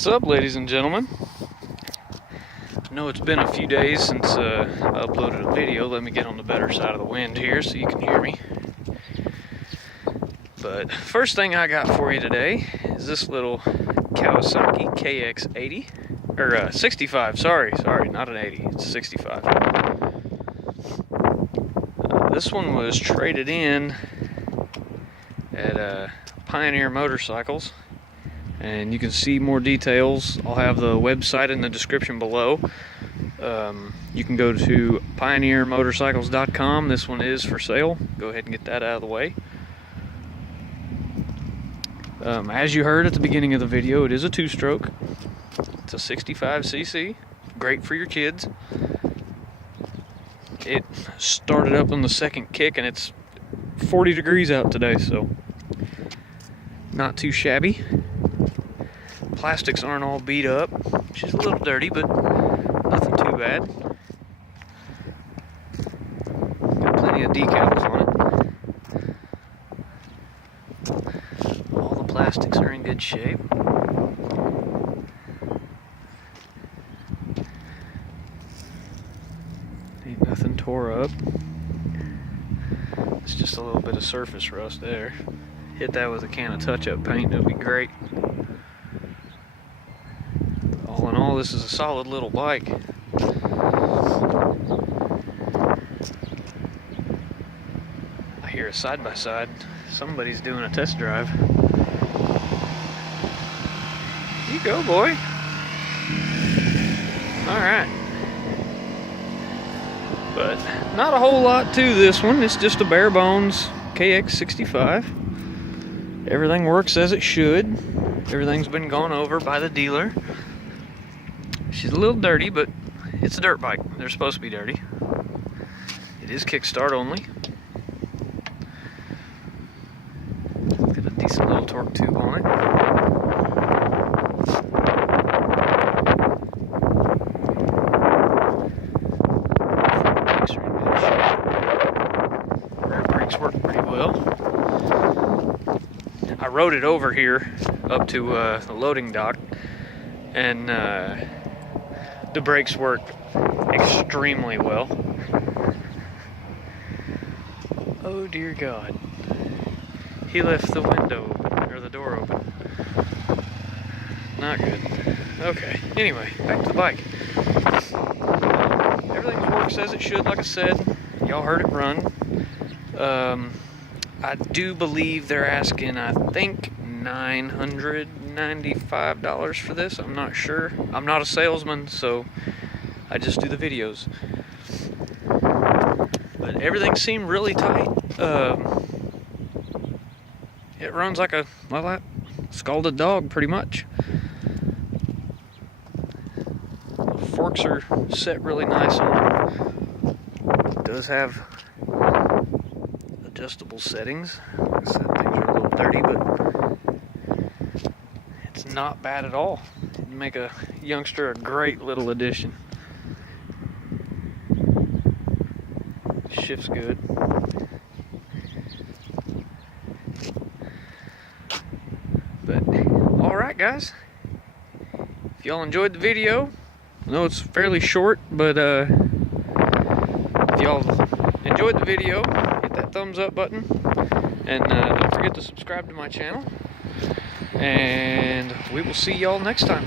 What's up, ladies and gentlemen? I know it's been a few days since I uploaded a video. Let me get on the better side of the wind here so you can hear me. But first thing I got for you today is this little Kawasaki Kx80 or 65. Sorry, not an 80. It's a 65. This one was traded in at Pioneer Motorcycles. And you can see more details. I'll have the website in the description below. You can go to pioneermotorcycles.com. This one is for sale. Go ahead and get that out of the way. As you heard at the beginning of the video, it is a two-stroke. It's a 65cc. Great for your kids. It started up on the second kick, and it's 40 degrees out today, so not too shabby. Plastics aren't all beat up. She's a little dirty, but nothing too bad. Got plenty of decals on it. All the plastics are in good shape. Ain't nothing tore up. It's just a little bit of surface rust there. Hit that with a can of touch-up paint, it'll be great. All in all, this is a solid little bike. I hear a side-by-side. Somebody's doing a test drive. You go, boy. Alright. But not a whole lot to this one. It's just a bare bones Kx65. Everything works as it should. Everything's been gone over by the dealer. She's a little dirty, but it's a dirt bike. They're supposed to be dirty. It is kickstart only. Got a decent little torque tube on it. Brakes are in good shape. Rear brakes work pretty well. I rode it over here up to the loading dock, and the brakes work extremely well. Oh dear God. He left the window open, or the door open. Not good. Okay, anyway, back to the bike. Everything works as it should, like I said. Y'all heard it run. I do believe they're asking, I think, $995 for this. I'm not sure. I'm not a salesman, so I just do the videos. But everything seemed really tight. It runs like a scalded dog, pretty much. The forks are set really nice on it. It does have adjustable settings. Like I said, things are a little dirty, but it's not bad at all. It'd make a youngster a great little addition. Shifts good. But alright, guys, if y'all enjoyed the video, I know it's fairly short, but if y'all enjoyed the video, hit that thumbs up button, and don't forget to subscribe to my channel, and we will see y'all next time.